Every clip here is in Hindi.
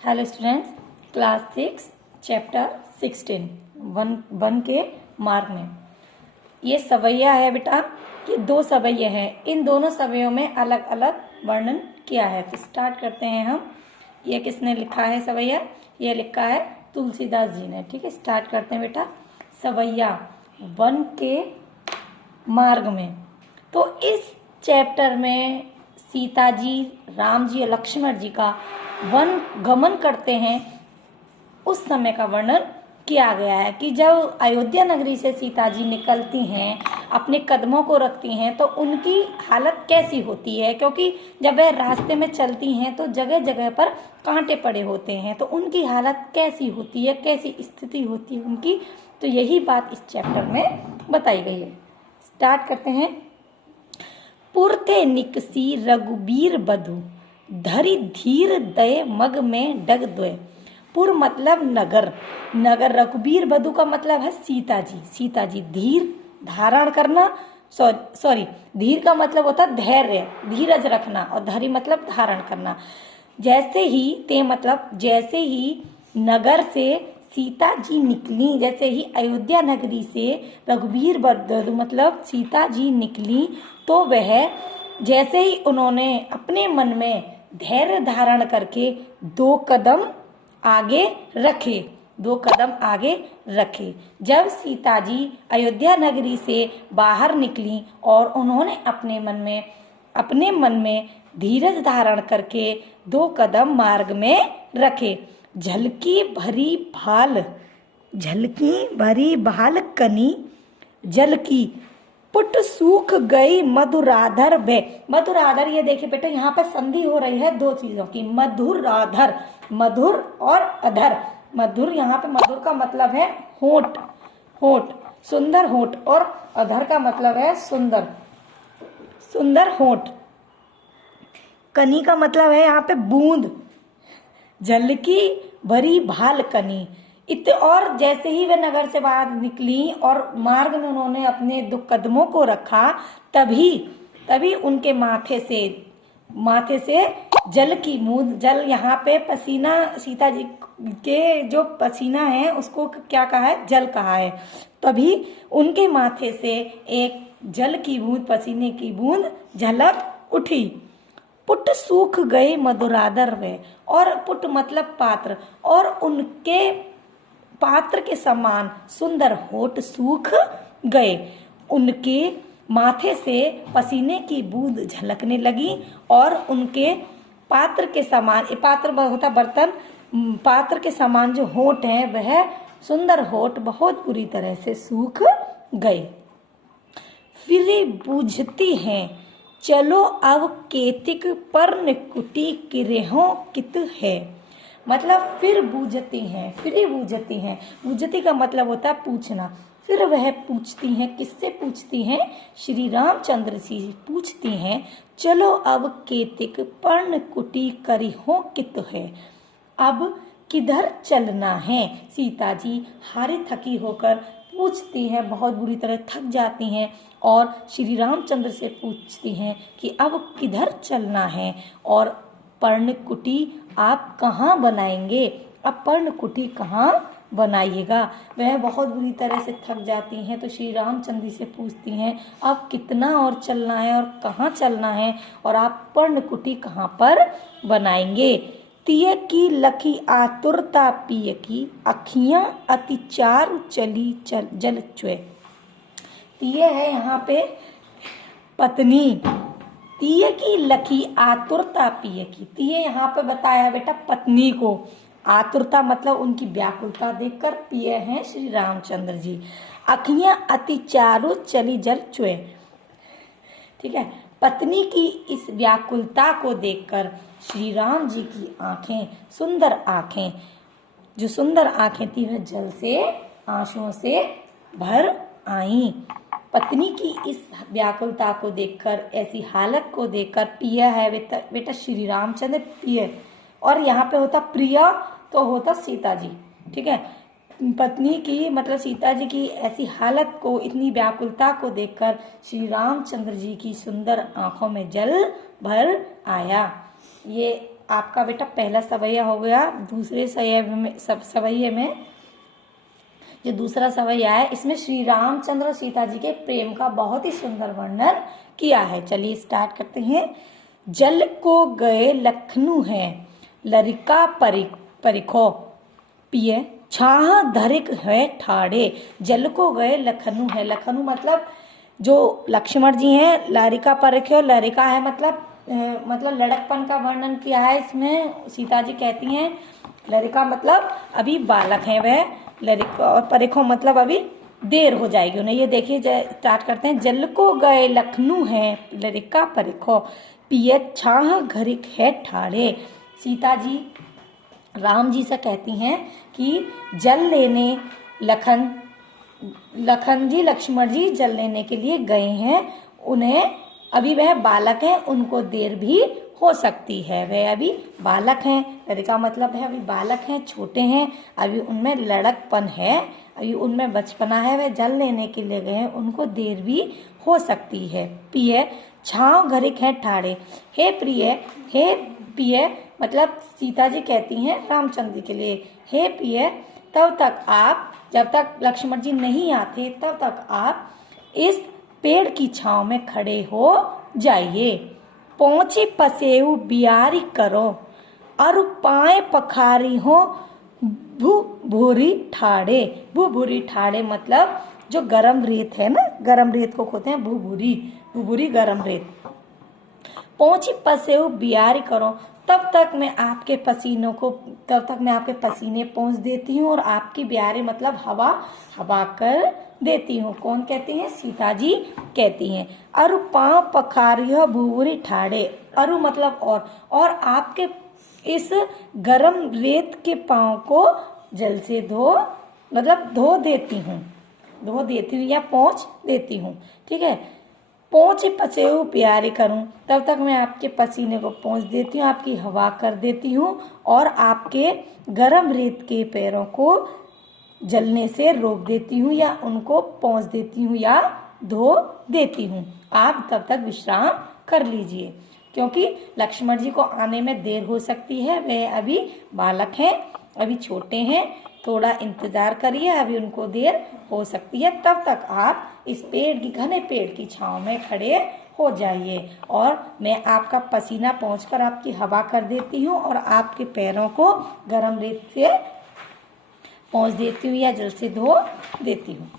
Hello students, class 6 chapter 16 one के मार्ग में ये सवैया है बेटा। ये दो सवैये हैं, इन दोनों सवैयों में अलग अलग वर्णन किया है। तो स्टार्ट करते हैं हम। ये किसने लिखा है सवैया? ये लिखा है तुलसीदास जी ने। ठीक है, स्टार्ट करते हैं बेटा। सवैया वन के मार्ग में। तो इस चैप्टर में सीता जी, राम जी और लक्ष्मण जी का वन गमन करते हैं उस समय का वर्णन किया गया है कि जब अयोध्या नगरी से सीता जी निकलती हैं, अपने कदमों को रखती हैं, तो उनकी हालत कैसी होती है। क्योंकि जब वह रास्ते में चलती हैं तो जगह जगह पर कांटे पड़े होते हैं, तो उनकी हालत कैसी होती है, कैसी स्थिति होती है उनकी। तो यही बात इस चैप्टर में बताई गई है। स्टार्ट करते हैं। पुरते निकसी रघुबीर बधु, धरि धीर दय मग में डग द्वय। पुर मतलब नगर, नगर रघुबीर बधु का मतलब है सीता जी। सीता जी धीर धारण करना, सॉरी धीर का मतलब होता है धैर्य, धीरज रखना, और धरि मतलब धारण करना। जैसे ही ते मतलब जैसे ही नगर से सीता जी निकली, जैसे ही अयोध्या नगरी से रघुबीर बधु मतलब सीता जी निकली, तो वह जैसे ही उन्होंने अपने मन में धैर्य धारण करके दो कदम आगे रखे, दो कदम आगे रखे। जब सीता जी अयोध्या नगरी से बाहर निकली और उन्होंने अपने मन में धीरज धारण करके दो कदम मार्ग में रखे। झलकी भरी भाल कनी जल की, पुट सूख गई मधुराधर बे। मधुराधर, ये देखिए बेटा, यहाँ पर संधि हो रही है दो चीजों की। मधुराधर, मधुर और अधर। मधुर, यहाँ पे मधुर का मतलब है होठ, होठ, सुंदर होठ, और अधर का मतलब है सुंदर, सुंदर होठ। कनी का मतलब है यहाँ पे बूंद। झलकी भरी भाल कनी। और जैसे ही वे नगर से बाहर निकली और मार्ग में उन्होंने अपने दो कदमों को रखा, तभी उनके माथे से जल की बूंद, जल यहाँ पे पसीना, सीता जी के जो पसीना है उसको क्या कहा है? जल कहा है। तभी उनके माथे से एक जल की बूंद, पसीने की बूंद झलक उठी। पुट सूख गए मधुराधर वे, और पुट मतलब पात्र, और उनके पात्र के समान सुंदर होठ सूख गए। उनके माथे से पसीने की बूंद झलकने लगी और उनके पात्र के समान, पात्र होता बर्तन, पात्र के समान जो होठ हैं वह सुंदर होठ बहुत बुरी तरह से सूख गए। फिर बूझती हैं चलो अब केतिक पर्ण कुटी किरेहों कित है। मतलब फिर बूझती हैं, फिर बूझती हैं। बूझती का मतलब होता है पूछना। फिर वह पूछती हैं, किससे पूछती हैं? श्री रामचंद्र जी पूछती हैं, चलो अब केतिक पर्ण कुटी करिहों कित है। अब किधर चलना है? सीता जी हारी थकी होकर पूछती हैं, बहुत बुरी तरह थक जाती हैं, और श्री रामचंद्र से पूछती हैं कि अब किधर चलना है और पर्णकुटी आप कहाँ बनाएंगे? अब पर्णकुटी कहाँ बनाइएगा? वह बहुत बुरी तरह से थक जाती हैं, तो श्री रामचंद्र जी से पूछती हैं अब कितना और चलना है और कहाँ चलना है, और आप पर्णकुटी कहाँ पर बनाएंगे? तिय की लखी आतुरता पिय की, अखियां अति चारु चली जल चुए। तिय है यहाँ पे पत्नी। तिय की लखी आतुरता पिय की। तिय यहाँ पे बताया बेटा पत्नी को। आतुरता मतलब उनकी व्याकुलता देखकर पिय हैं श्री रामचंद्र जी। अखियां अति चारु चली जल चुए। ठीक है, पत्नी की इस व्याकुलता को देखकर श्री राम जी की आंखें, सुंदर आंखें, जो सुंदर आंखें थी वह जल से, आंसुओं से भर आईं। पत्नी की इस व्याकुलता को देखकर, ऐसी हालत को देखकर, पिय है बेटा श्री रामचंद्र पिय, और यहाँ पे होता प्रिय तो होता सीता जी। ठीक है, पत्नी की मतलब सीता जी की ऐसी हालत को, इतनी व्याकुलता को देखकर श्री रामचंद्र जी की सुंदर आंखों में जल भर आया। ये आपका बेटा पहला सवैया हो गया। दूसरे सवैये में जो दूसरा सवैया है, इसमें श्री रामचंद्र और सीता जी के प्रेम का बहुत ही सुंदर वर्णन किया है। चलिए स्टार्ट करते हैं। जल को गए लखनऊ है, लरिका परिखो पिए, छाह धरिक है ठाड़े। जल को गए लखनऊ है, लखनऊ मतलब जो लक्ष्मण जी हैं, लरिका परिखो, लरिका है मतलब लड़कपन का वर्णन किया है इसमें। सीता जी कहती हैं, लरिका मतलब अभी बालक हैं वह, लरिका, और परिखो मतलब अभी देर हो जाएगी उन्हें। ये देखिए स्टार्ट करते हैं। जल को गए लखनऊ है, लरिका परिखो पिए, छाह घरिक है ठाड़े। सीता जी राम जी से कहती हैं कि जल लेने लखन जी, लक्ष्मण जी जल लेने के लिए गए हैं। उन्हें अभी वह बालक हैं, उनको देर भी हो सकती है, वह अभी बालक हैं। लड़का मतलब है अभी बालक हैं, छोटे हैं, अभी उनमें लड़कपन है, अभी उनमें बचपना है, वह जल लेने के लिए गए हैं, उनको देर भी हो सकती है। पिए छाँव घरिक है ठाड़े। हे पिए मतलब सीता जी कहती हैं रामचंद्र जी के लिए, हे पिए तब तक आप, जब तक लक्ष्मण जी नहीं आते तब तक आप इस पेड़ की छांव में खड़े हो जाइए। पहुंचे पसेऊ बियारी करो, और पाए पखारी हो भूरी ठाड़े। भूरी ठाड़े मतलब जो गरम रेत है ना, गरम रेत को कहते हैं भूरी गरम रेत। पहुंची पसेऊ बियारी करो, तब तक मैं आपके पसीने पहुंच देती हूँ, और आपकी बियारी मतलब हवा कर देती हूँ। कौन कहती हैं? सीता जी कहती हैं। अरु पाँव पखारियो भूरी ठाड़े, अरु मतलब और आपके इस गरम रेत के पाँव को जल से धो देती हूँ या पोंछ देती हूँ। ठीक है, पोंछ पसेऊ प्यारी करूं, तब तक मैं आपके पसीने को पोंछ देती हूँ, आपकी हवा कर देती हूँ, और आपके गरम रेत के पैरों को जलने से रोक देती हूँ, या उनको पोंछ देती हूँ या धो देती हूँ। आप तब तक विश्राम कर लीजिए, क्योंकि लक्ष्मण जी को आने में देर हो सकती है, वे अभी बालक हैं, अभी छोटे हैं, थोड़ा इंतजार करिए, अभी उनको देर हो सकती है। तब तक आप इस घने पेड़ की छांव में खड़े हो जाइए, और मैं आपका पसीना पोंछकर आपकी हवा कर देती हूँ, और आपके पैरों को गरम रेत से पोंछ देती हूँ या जल से धो देती हूँ।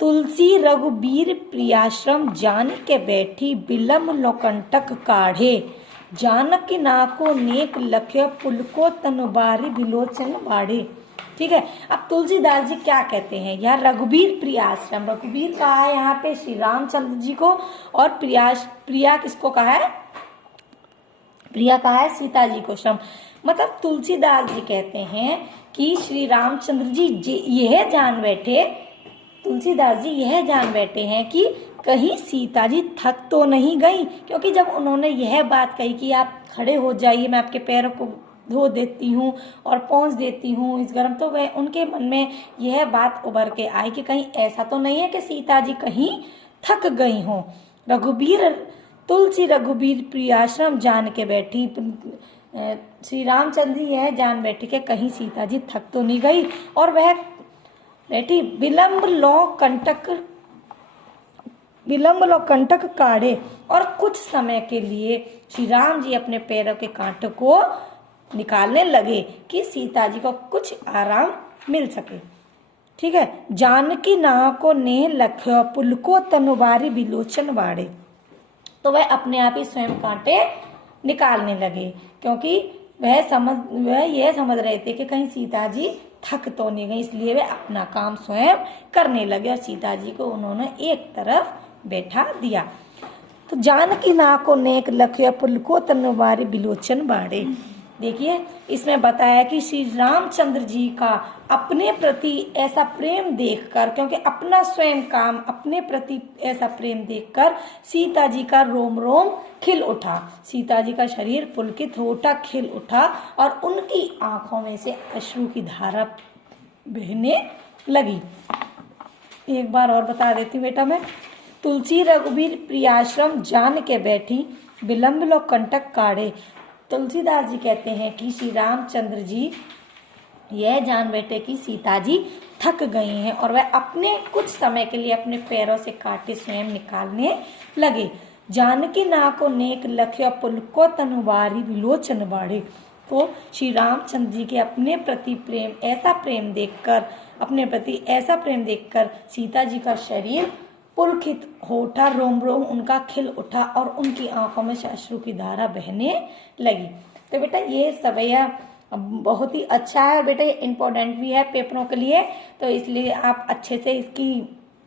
तुलसी रघुबीर प्रियाश्रम जान के बैठी, बिलम लोकंटक काढ़े, जानकी नाको नेक लख्य पुलको तनबारी बिलोचन बाढ़े। ठीक है, अब तुलसीदास जी क्या कहते हैं? यार रघुबीर प्रियाश्रम, रघुबीर कहा है यहाँ पे श्री रामचंद्र जी को, और प्रिया किसको कहा है? प्रिया कहा है सीता जी को श्रम। मतलब तुलसीदास जी कहते हैं कि श्री रामचंद्र जी यह जान बैठे, तुलसीदास जी यह जान बैठे हैं कि कहीं सीता जी थक तो नहीं गई, क्योंकि जब उन्होंने यह बात कही कि आप खड़े हो जाइए, मैं आपके पैरों को धो देती हूँ और पोंछ देती हूँ इस गर्म, तो वह उनके मन में यह बात उभर के आई कि कहीं ऐसा तो नहीं है कि सीता जी कहीं थक गई हों। तुलसी रघुबीर प्रियाश्रम जान के बैठी, श्री रामचंद्र जी यह जान बैठे कि कहीं सीता जी थक तो नहीं गई, और वह बैठी विलम्ब लो कंटक काढ़े, और कुछ समय के लिए श्री राम जी अपने पैरों के कांटों को निकालने लगे कि सीता जी को कुछ आराम मिल सके। ठीक है, जानकी नाह को नेह लख्यो पुलको तनुबारी बिलोचन बाड़े, तो वह अपने आप ही स्वयं कांटे निकालने लगे, क्योंकि वह यह समझ रहे थे कि कहीं सीता जी थक तो नहीं गई, इसलिए वे अपना काम स्वयं करने लगे, और सीता जी को उन्होंने एक तरफ बैठा दिया। तो जानकी नाह को नेक लख्य पुलको तनुबारी बिलोचन बाड़े। देखिए, इसमें बताया कि श्री रामचंद्र जी का अपने प्रति ऐसा प्रेम देखकर, क्योंकि अपना स्वयं काम अपने प्रति ऐसा प्रेम देखकर सीता जी का रोम रोम खिल उठा, सीता जी का शरीर पुलकित हो उठा, खिल उठा, और उनकी आंखों में से अश्रु की धारा बहने लगी। एक बार और बता देती हूँ बेटा मैं। तुलसी रघुबीर प्रियाश्रम जान के बैठी, विलंब लो कंटक काढ़े। तुलसीदास जी कहते हैं कि श्री रामचंद्र जी यह जान बैठे कि सीता जी थक गई हैं और वह अपने कुछ समय के लिए अपने पैरों से कांटे स्वयं निकालने लगे। जानकी नाको नेक लख्यो पुलको तनुवारी विलोचन बाढ़े। तो श्री रामचंद्र जी के अपने प्रति प्रेम, ऐसा प्रेम देखकर, अपने प्रति ऐसा प्रेम देखकर सीता जी का शरीर पुलकित हो उठा, रोम रोम उनका खिल उठा और उनकी आंखों में अश्रु की धारा बहने लगी। तो बेटा ये सवैया बहुत ही अच्छा है बेटा, ये इम्पोर्टेंट भी है पेपरों के लिए, तो इसलिए आप अच्छे से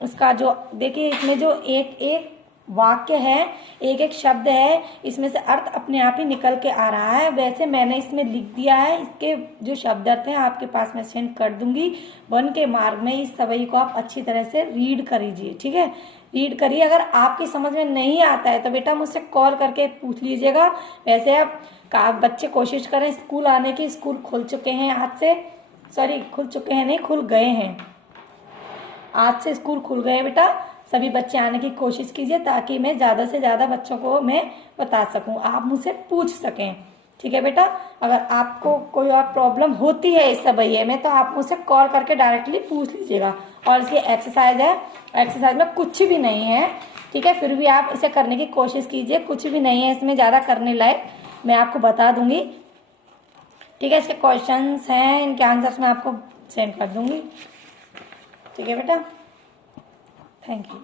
इसका जो देखिए, इसमें जो एक एक वाक्य है, एक एक शब्द है, इसमें से अर्थ अपने आप ही निकल के आ रहा है। वैसे मैंने इसमें लिख दिया है, इसके जो शब्द अर्थ हैं आपके पास मैं सेंड कर दूंगी 1 के मार्क में। इस सवई को आप अच्छी तरह से रीड करीजिए, ठीक है, रीड करिए। अगर आपकी समझ में नहीं आता है तो बेटा मुझसे कॉल करके पूछ लीजिएगा। वैसे आप बच्चे कोशिश करें स्कूल आने की, स्कूल खुल चुके हैं आज से, सॉरी खुल चुके हैं नहीं, खुल गए हैं, आज से स्कूल खुल गए बेटा। सभी बच्चे आने की कोशिश कीजिए ताकि मैं ज्यादा से ज्यादा बच्चों को मैं बता सकूं, आप मुझसे पूछ सकें, ठीक है बेटा। अगर आपको कोई और प्रॉब्लम होती है इस सवैये में तो आप मुझसे कॉल करके डायरेक्टली पूछ लीजिएगा। और इसकी एक्सरसाइज है, एक्सरसाइज में कुछ भी नहीं है, ठीक है, फिर भी आप इसे करने की कोशिश कीजिए, कुछ भी नहीं है इसमें ज्यादा करने लायक, मैं आपको बता दूंगी, ठीक है। इसके क्वेश्चंस हैं, इनके आंसर्स मैं आपको सेंड कर दूंगी, ठीक है बेटा। Thank you.